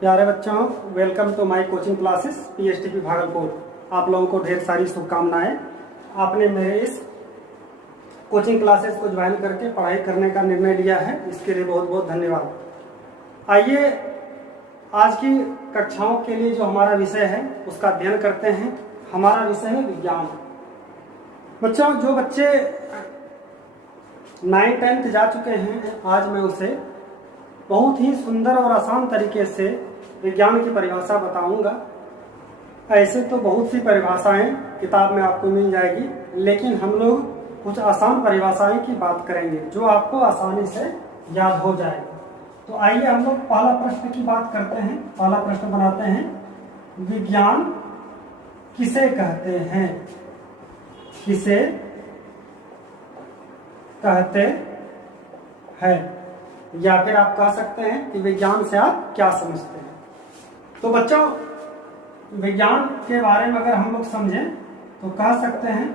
प्यारे बच्चों, welcome to my coaching classes PSTP Bhagalpur. आप लोगों को ढेर सारी शुभकामनाएं। आपने मेरे इस कोचिंग क्लासेस को ज्वाइन करके पढ़ाई करने का निर्णय लिया है, इसके लिए बहुत बहुत धन्यवाद। आइए आज की कक्षाओं के लिए जो हमारा विषय है उसका अध्ययन करते हैं। हमारा विषय है विज्ञान। बच्चों, जो बच्चे 9th-10th जा चुके हैं, आज मैं उसे बहुत ही सुंदर और आसान तरीके से विज्ञान की परिभाषा बताऊंगा। ऐसे तो बहुत सी परिभाषाएं किताब में आपको मिल जाएगी, लेकिन हम लोग कुछ आसान परिभाषाएं की बात करेंगे जो आपको आसानी से याद हो जाएगा। तो आइए हम लोग पहला प्रश्न की बात करते हैं। पहला प्रश्न बनाते हैं, विज्ञान किसे कहते हैं? किसे कहते हैं? या फिर आप कह सकते हैं कि विज्ञान से आप क्या समझते हैं? तो बच्चों, विज्ञान के बारे में अगर हम लोग समझें तो कह सकते हैं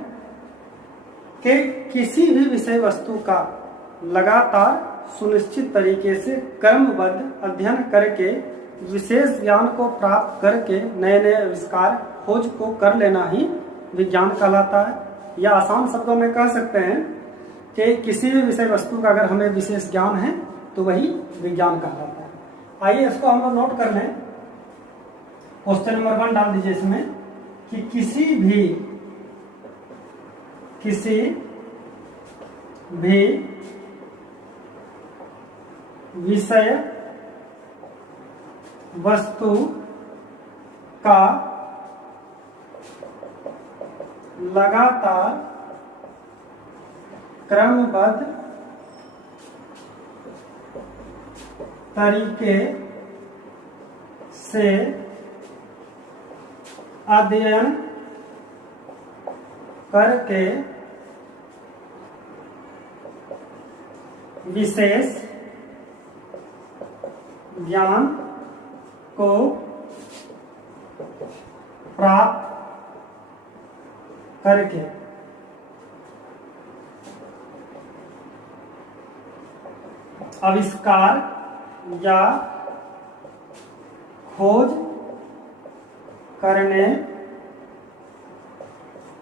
कि किसी भी विषय वस्तु का लगातार सुनिश्चित तरीके से क्रमबद्ध अध्ययन करके विशेष ज्ञान को प्राप्त करके नए नए आविष्कार खोज को कर लेना ही विज्ञान कहलाता है। या आसान शब्दों में कह सकते हैं कि किसी भी विषय वस्तु का अगर हमें विशेष ज्ञान है तो वही विज्ञान कहलाता है। आइए इसको हम लोग नोट कर लें। क्वेश्चन नंबर 1 डाल दीजिए इसमें कि किसी भी विषय वस्तु का लगातार क्रमबद्ध तरीके से अध्ययन करके विशेष ज्ञान को प्राप्त करके आविष्कार या खोज करने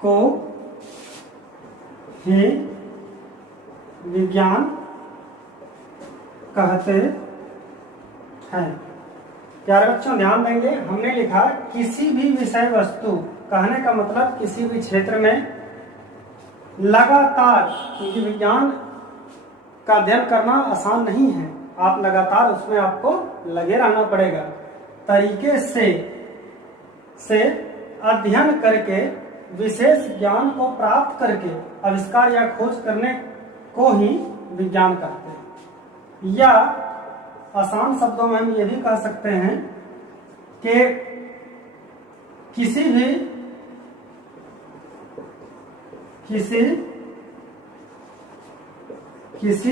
को ही विज्ञान कहते हैं। प्यारे बच्चों, ध्यान देंगे, हमने लिखा किसी भी विषय वस्तु, कहने का मतलब किसी भी क्षेत्र में लगातार, क्योंकि विज्ञान का अध्ययन करना आसान नहीं है, आप लगातार उसमें आपको लगे रहना पड़ेगा, तरीके से अध्ययन करके विशेष ज्ञान को प्राप्त करके आविष्कार या खोज करने को ही विज्ञान कहते हैं। या आसान शब्दों में हम ये भी कह सकते हैं कि किसी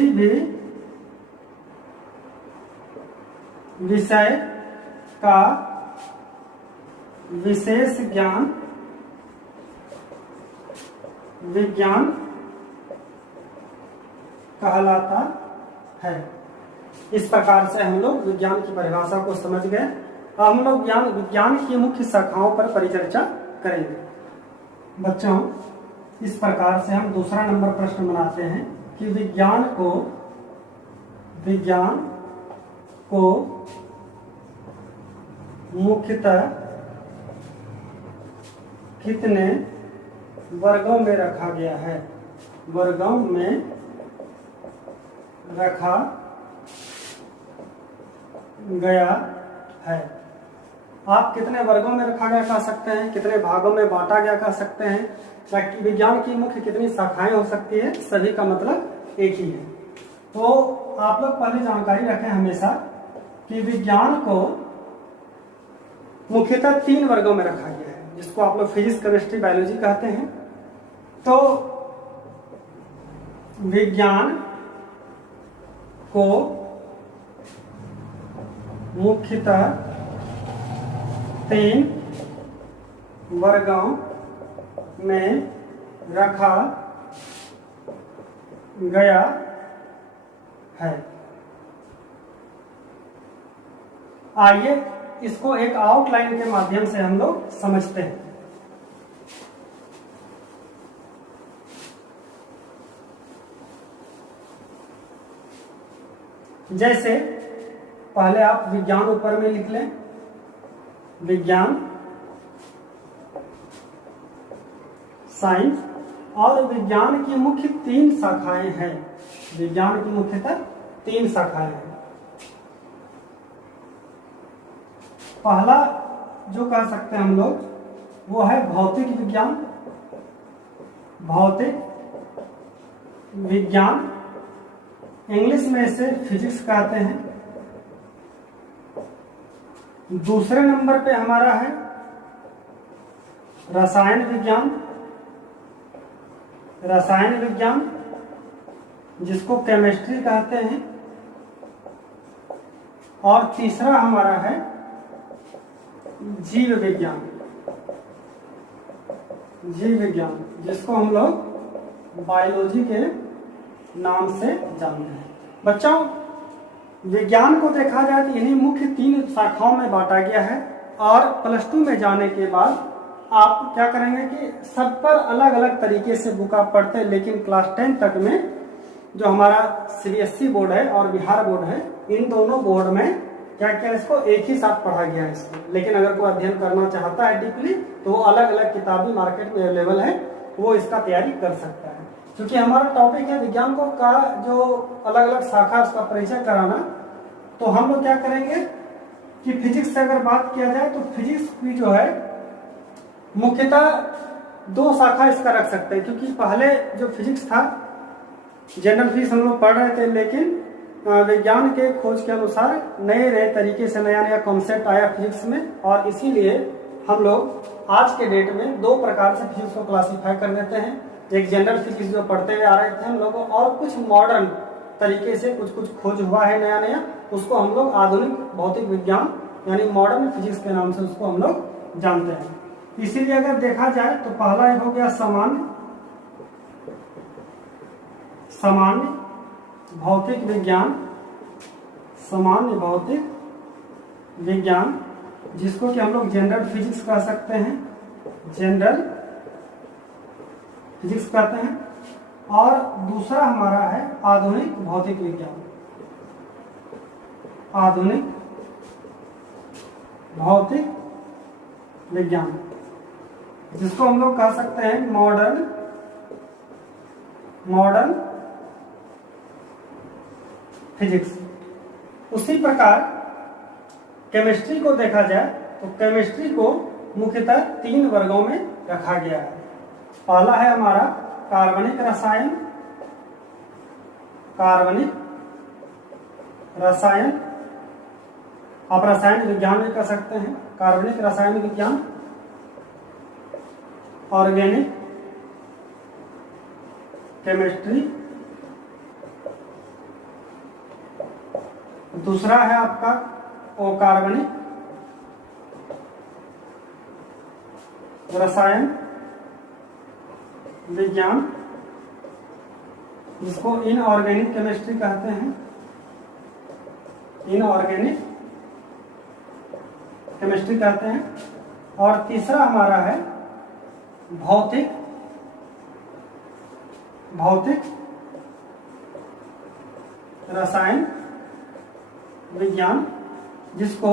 भी विषय का विशेष ज्ञान विज्ञान कहलाता है। इस प्रकार से हम लोग विज्ञान की परिभाषा को समझ गए। अब हम लोग विज्ञान की मुख्य शाखाओं पर परिचर्चा करेंगे। बच्चों, इस प्रकार से हम दूसरा नंबर प्रश्न बनाते हैं कि विज्ञान को मुख्यतः कितने वर्गों में रखा गया है? वर्गों में रखा गया है। आप कितने वर्गों में रखा गया कह सकते हैं, कितने भागों में बांटा गया कह सकते हैं, या विज्ञान की मुख्य कितनी शाखाएं हो सकती है, सभी का मतलब एक ही है। तो आप लोग पहले जानकारी रखें हमेशा कि विज्ञान को मुख्यतः 3 वर्गों में रखा गया है, जिसको आप लोग फिजिक्स, केमिस्ट्री, बायोलॉजी कहते हैं। तो विज्ञान को मुख्यतः 3 वर्गों में रखा गया है। आइए इसको एक आउटलाइन के माध्यम से हम लोग समझते हैं। जैसे पहले आप विज्ञान ऊपर में लिख लें, विज्ञान, साइंस, और विज्ञान की मुख्य 3 शाखाएं हैं। विज्ञान की मुख्यतः 3 शाखाएं हैं। पहला जो कह सकते हैं हम लोग वो है भौतिक विज्ञान। भौतिक विज्ञान इंग्लिश में इसे फिजिक्स कहते हैं। दूसरे नंबर पे हमारा है रसायन विज्ञान। रसायन विज्ञान जिसको केमिस्ट्री कहते हैं। और तीसरा हमारा है जीव विज्ञान। जीव विज्ञान जिसको हम लोग बायोलॉजी के नाम से जानते हैं। बच्चों, विज्ञान को देखा जाए तो इन्हीं मुख्य 3 शाखाओं में बांटा गया है। और +2 में जाने के बाद आप क्या करेंगे कि सब पर अलग अलग तरीके से बुक आप पढ़ते हैं, लेकिन क्लास 10 तक में जो हमारा CBSE बोर्ड है और बिहार बोर्ड है, इन दोनों बोर्ड में क्या क्या इसको एक ही साथ पढ़ा गया है इसको। लेकिन अगर कोई अध्ययन करना चाहता है डीपली तो अलग अलग किताबी मार्केट में अवेलेबल है, वो इसका तैयारी कर सकता है। क्योंकि हमारा टॉपिक है विज्ञान को का जो अलग अलग शाखा उसका परिचय कराना, तो हम लोग क्या करेंगे कि फिजिक्स से अगर बात किया जाए तो फिजिक्स की जो है मुख्यतः 2 शाखा इसका रख सकते हैं। क्योंकि पहले जो फिजिक्स था जनरल फिजिक्स हम लोग पढ़ रहे थे, लेकिन विज्ञान के खोज के अनुसार नए नए तरीके से नया नया कॉन्सेप्ट आया फिजिक्स में, और इसीलिए हम लोग आज के डेट में 2 प्रकार से फिजिक्स को क्लासीफाई कर देते हैं। एक जनरल फिजिक्स जो पढ़ते हुए आ रहे थे हम लोग, और कुछ मॉडर्न तरीके से कुछ कुछ खोज हुआ है नया नया, उसको हम लोग आधुनिक भौतिक विज्ञान यानी मॉडर्न फिजिक्स के नाम से उसको हम लोग जानते हैं। इसीलिए अगर देखा जाए तो पहला हो गया सामान्य भौतिक विज्ञान। सामान्य भौतिक विज्ञान जिसको कि हम लोग जनरल फिजिक्स कह सकते हैं, जनरल फिजिक्स कहते हैं। और दूसरा हमारा है आधुनिक भौतिक विज्ञान। आधुनिक भौतिक विज्ञान जिसको हम लोग कह सकते हैं मॉडर्न फिजिक्स। उसी प्रकार केमिस्ट्री को देखा जाए तो केमिस्ट्री को मुख्यतः 3 वर्गों में रखा गया है। पहला है हमारा कार्बनिक रसायन। कार्बनिक रसायन आप रसायन विज्ञान भी कह सकते हैं। कार्बनिक रसायन विज्ञान। Organic chemistry. दूसरा है आपका अकार्बनिक रसायन विज्ञान जिसको इनऑर्गेनिक केमिस्ट्री कहते हैं। इनऑर्गेनिक केमिस्ट्री कहते हैं। और तीसरा हमारा है भौतिक रसायन विज्ञान जिसको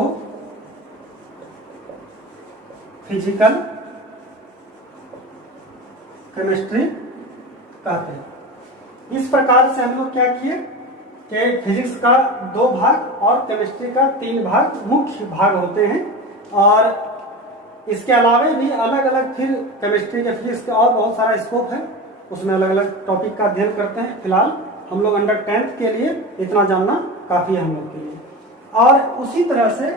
फिजिकल केमिस्ट्री कहते हैं। इस प्रकार से हम लोग क्या किए कि फिजिक्स का 2 भाग और केमिस्ट्री का 3 भाग मुख्य भाग होते हैं, और इसके अलावा भी अलग अलग फिर केमिस्ट्री के फिजिक्स के और बहुत सारा स्कोप है, उसमें अलग अलग टॉपिक का अध्ययन करते हैं। फिलहाल हम लोग अंडर 10th के लिए इतना जानना काफी है हम लोग के लिए। और उसी तरह से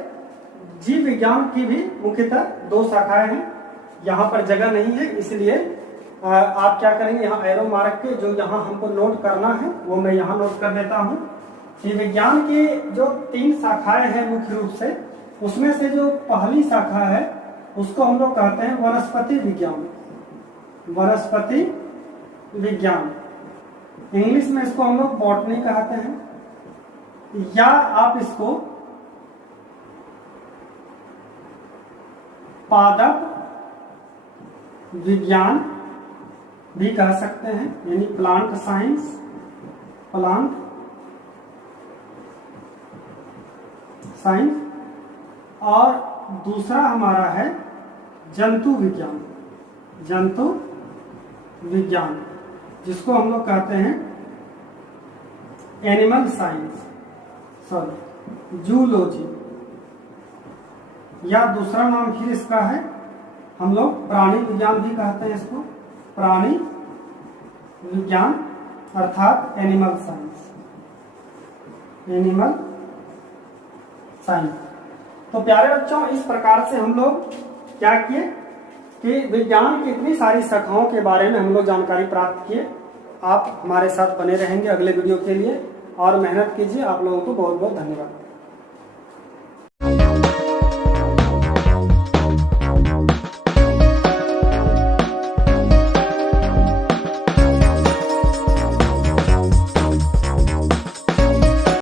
जीव विज्ञान की भी मुख्यतः 2 शाखाएं हैं। यहाँ पर जगह नहीं है, इसलिए आप क्या करेंगे, यहाँ एरो मार्क के जो यहाँ हमको नोट करना है वो मैं यहाँ नोट कर देता हूँ कि विज्ञान की जो 3 शाखाएं हैं मुख्य रूप से, उसमें से जो पहली शाखा है उसको हम लोग कहते हैं वनस्पति विज्ञान। वनस्पति विज्ञान इंग्लिश में इसको हम लोग बॉटनी कहते हैं, या आप इसको पादप विज्ञान भी कह सकते हैं, यानी प्लांट साइंस, प्लांट साइंस। और दूसरा हमारा है जंतु विज्ञान, जंतु विज्ञान, जिसको हम लोग कहते हैं एनिमल साइंस, सॉरी जूलॉजी, या दूसरा नाम फिर इसका है हम लोग प्राणी विज्ञान भी कहते हैं इसको, प्राणी विज्ञान अर्थात एनिमल साइंस, एनिमल साइंस। तो प्यारे बच्चों, इस प्रकार से हम लोग क्या किए कि विज्ञान की इतनी सारी शाखाओं के बारे में हम लोग जानकारी प्राप्त किए। आप हमारे साथ बने रहेंगे अगले वीडियो के लिए और मेहनत कीजिए। आप लोगों को बहुत बहुत धन्यवाद।